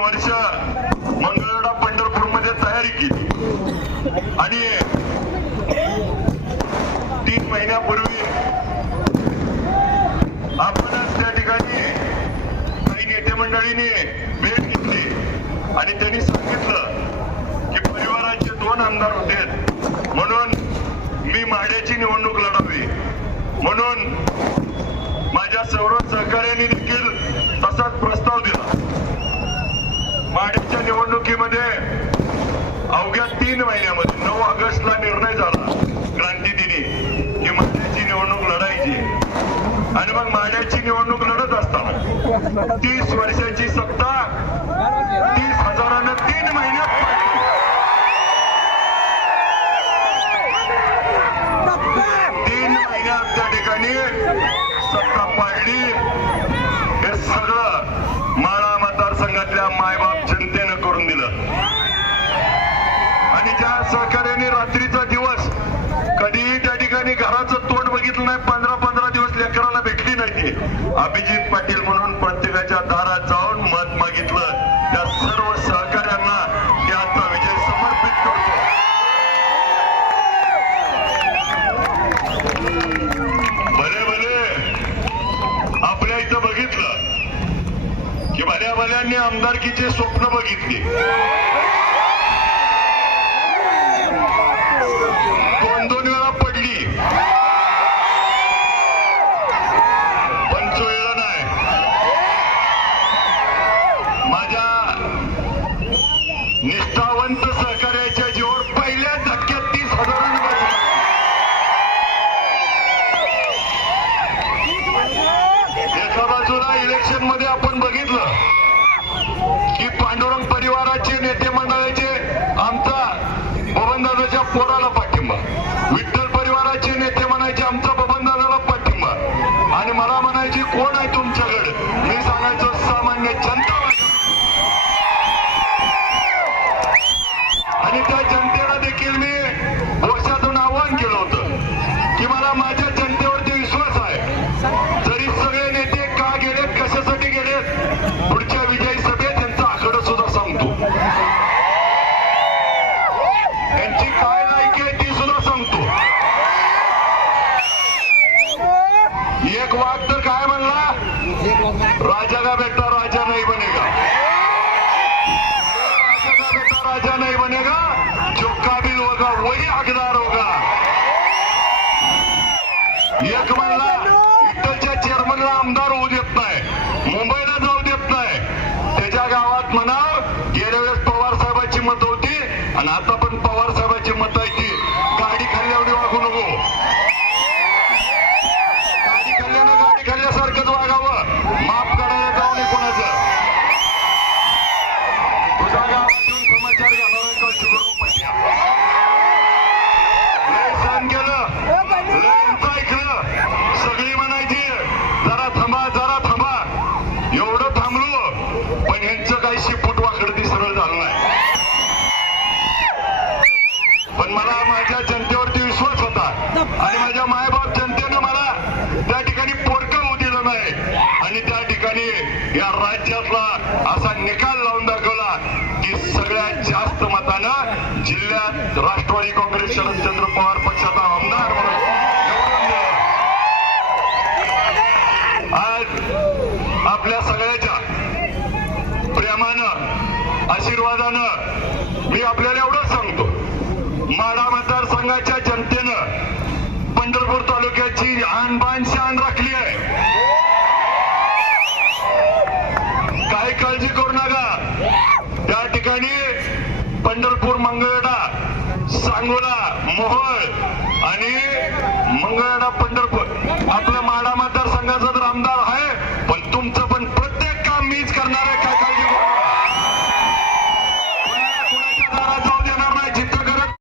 वर्ष मंगळवेढा पंढरपूरमध्ये तयारी केली. आणि तीन महिन्यापूर्वी आपणच त्या ठिकाणी काही नेते मंडळीने भेट घेतली. आणि त्यांनी सांगितलं की परिवाराचे दोन आमदार होते. म्हणून मी माड्याची निवडणूक लढावी. म्हणून माझ्या सर्व सहकार्याने देखील तसाच प्रस्ताव दिला माड्याच्या निवडणुकीमध्ये अवघ्या तीन महिन्यामध्ये नऊ ऑगस्टला निर्णय झाला क्रांती दिनी की माड्याची निवडणूक लढायची आणि मग माड्याची निवडणूक लढत असताना तीस वर्षाची सत्ता तीस हजारानं तीन महिन्यात तीन महिन्यात त्या ठिकाणी सत्ता पाडली. हे सगळं माळा मतदारसंघातल्या मायबाप जनतेनं करून दिलं. आणि ज्या सहकार्याने रात्रीचा दिवस कधीही त्या ठिकाणी घराचं तोंड बघितलं नाही पंधरा पंधरा दिवस लेकराला भेटली नाही ती अभिजित पाटील म्हणून प्रत्येकाच्या दारात जाऊन मत मागितलं. त्या सर्व सहकाऱ्यांना मी आता विजय समर्पित करतो. भले भले. आपल्या इथं बघितलं की भल्या भल्यांनी आमदारकीचे स्वप्न बघितले. माझ्या निष्ठावंत सहकार्याच्या जीवर पहिल्या धक्क्यात तीस हजार एका बाजूला इलेक्शनमध्ये आपण बघितलं की पांडुरंग परिवाराचे नेते मंडळाचे वही होगा एक महिला विठ्ठलच्या चेअरमनला आमदार होऊ देत नाही. मुंबईला जाऊ देत नाही. त्याच्या गावात म्हणा गेल्या वेळेस पवार साहेबांची मत होती आणि आता पण पवार साहेबांची मत आहे पण यांचं काही शिपूट वाकडती सरळ झालं नाही. पण मला माझ्या जनतेवरती विश्वास होता. आणि माझ्या मायबाप जनतेनं मला त्या ठिकाणी पोरकं होऊ दिलं नाही. आणि त्या ठिकाणी या राज्यातला असा निकाल लावून दाखवला की सगळ्यात जास्त मतानं जिल्ह्यात राष्ट्रवादी काँग्रेस शरदचंद्र पवार पक्षाचा आमदार म्हणून निवडून दिला. आज आपल्या सगळ्याच्या प्रेमानं आशीर्वादानं मी आपल्याला एवढंच सांगतो. माडा मतदारसंघाच्या जनतेनं पंढरपूर तालुक्याची आणबाण शान राखली आहे. काही काळजी करू नका. त्या ठिकाणी पंढरपूर मंगळडा सांगोला मोहोळ आणि मंगळडा पंढरपूर आपल्या माडा मतदारसंघ